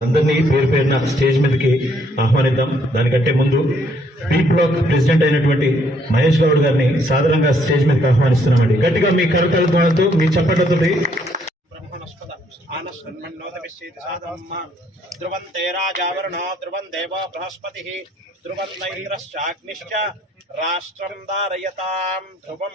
అందరినీ పేరు పేరున స్టేజ్ మీదకి ఆహ్వానిద్దాం దానికంటే ముందు బి బ్లాక్ ప్రెసిడెంట్ అయినటువంటి మహేష్ గౌడ్ గారిని సాధారణంగా స్టేజ్ మీదకి ఆహ్వానిస్తున్నామండి గట్టిగా మీ కరతల ద్వారాతో మీ చప్పట్లతో బ్రహ్మణస్పద ధ్రువంతే రాజావరుణ ధ్రువం దేవ బృహస్పతి ధ్రువం నైంద్రశ్చాగ్నిశ్చ రాష్ట్రం దారయతాం ధ్రువం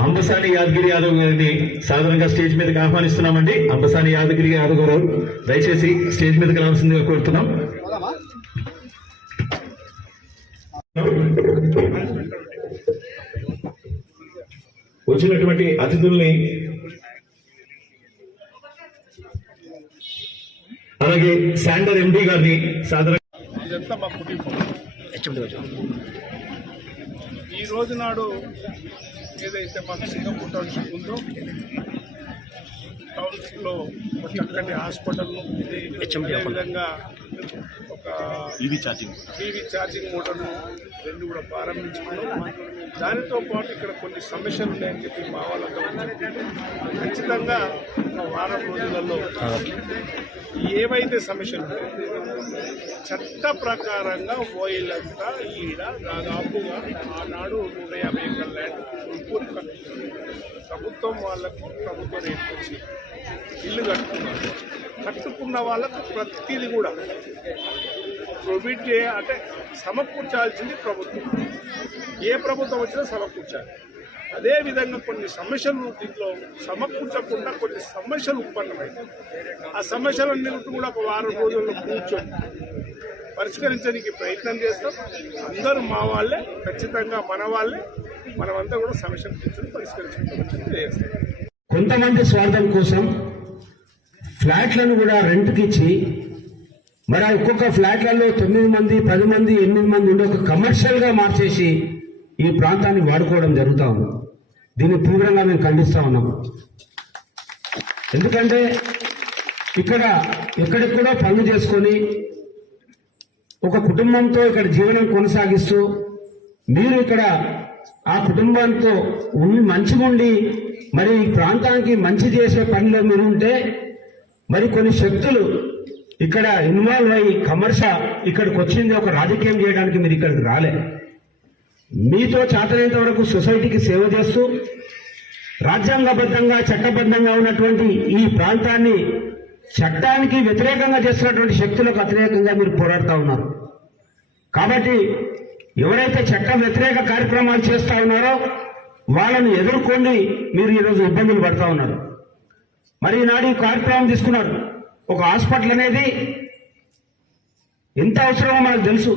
అంబసాని యాదగిరి యాదవ్ గారిని సాధారణంగా స్టేజ్ మీదకి ఆహ్వానిస్తున్నామండి. అంబసాని యాదగిరి యాదవ్ గారు దయచేసి స్టేజ్ మీదకి రావాల్సిందిగా కోరుతున్నాం. వచ్చినటువంటి అతిథుల్ని అలాగే శాండర్ ఎండి గారిని సాధారణ ఈ రోజు నాడు ఏదైతే మాకు సింగపూర్ టౌన్షిప్ ఉందో టౌన్షిప్లో చక్కటి హాస్పిటల్ను విధంగా ఈవీ ఛార్జింగ్ ఈవీ ఛార్జింగ్ మోటార్ను రెండు కూడా ప్రారంభించుకున్నాం. దానితో పాటు ఇక్కడ కొన్ని సమస్యలు ఉన్నాయని చెప్పి మా వాళ్ళతో ఖచ్చితంగా వారం రోజులలో ఏవైతే సమస్యలు చట్ట ప్రకారంగా పోయిలంతా ఈడ దాదాపుగా ఆనాడు నూట యాభై ఎకరాల ల్యాండ్ ప్రభుత్వం వాళ్ళకు ప్రభుత్వ రేట్ వచ్చి ఇల్లు కట్టుకున్నారు. కట్టుకున్న వాళ్ళకు ప్రతిదీ కూడా ప్రొవిడ్ చే అంటే సమకూర్చాల్సింది ప్రభుత్వం. ఏ ప్రభుత్వం వచ్చినా సమకూర్చాలి. అదే విధంగా కొన్ని సమస్యలు దీంట్లో సమకూర్చకుండా కొన్ని సమస్యలు ఉత్పన్నమైంది ఆ సమస్యలన్నింటి కూడా ఒక వారం రోజుల్లో కూర్చొని పరిష్కరించడానికి ప్రయత్నం చేస్తాం. అందరూ మా వాళ్ళే ఖచ్చితంగా మన వాళ్ళే. మనమంతా కూడా సమస్యలు కూర్చొని పరిష్కరించుకుంటామని తెలియజేస్తాం కొంతమంది స్వార్థం కోసం ఫ్లాట్లను కూడా రెంట్కి ఇచ్చి మరి ఆ ఒక్కొక్క ఫ్లాట్లలో తొమ్మిది మంది పది మంది ఎనిమిది మంది ఉండి ఒక కమర్షియల్గా మార్చేసి ఈ ప్రాంతాన్ని వాడుకోవడం జరుగుతా ఉంది. దీన్ని తీవ్రంగా మేము ఖండిస్తూ ఉన్నాం. ఎందుకంటే ఇక్కడ ఎక్కడెక్కడో పనులు చేసుకొని ఒక కుటుంబంతో ఇక్కడ జీవనం కొనసాగిస్తూ మీరు ఇక్కడ ఆ కుటుంబంతో ఉండి మంచిగా ఉండి మరి ఈ ప్రాంతానికి మంచి చేసే పనిలో మీరు ఉంటే మరి కొన్ని శక్తులు ఇక్కడ ఇన్వాల్వ్ అయ్యి కమర్ష ఇక్కడికి వచ్చింది ఒక రాజకీయం చేయడానికి మీరు ఇక్కడికి రాలే. మీతో చేతనేంత వరకు సొసైటీకి సేవ చేస్తూ రాజ్యాంగబద్ధంగా చట్టబద్ధంగా ఉన్నటువంటి ఈ ప్రాంతాన్ని చట్టానికి వ్యతిరేకంగా చేస్తున్నటువంటి శక్తులకు వ్యతిరేకంగా మీరు పోరాడుతూ ఉన్నారు. కాబట్టి ఎవరైతే చట్ట వ్యతిరేక కార్యక్రమాలు చేస్తూ ఉన్నారో వాళ్ళను ఎదుర్కొని మీరు ఈరోజు ఇబ్బందులు పడతా ఉన్నారు. మరి ఈనాడు ఈ కార్యక్రమం తీసుకున్నారు ఒక హాస్పిటల్ అనేది ఎంత అవసరమో మనకు తెలుసు.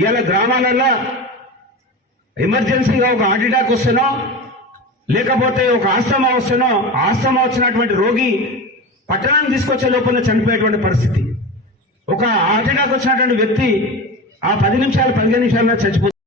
ఇవాళ గ్రామాలలో ఎమర్జెన్సీగా ఒక హార్ట్ అటాక్ వస్తేనో లేకపోతే ఒక ఆస్తమా వస్తేనో ఆస్తమా వచ్చినటువంటి రోగి పట్టణాన్ని తీసుకొచ్చే లోపల చనిపోయేటువంటి పరిస్థితి. ఒక హార్ట్ అటాక్ వచ్చినటువంటి వ్యక్తి ఆ పది నిమిషాలు పదిహేను నిమిషాల్లో చచ్చిపోతుంది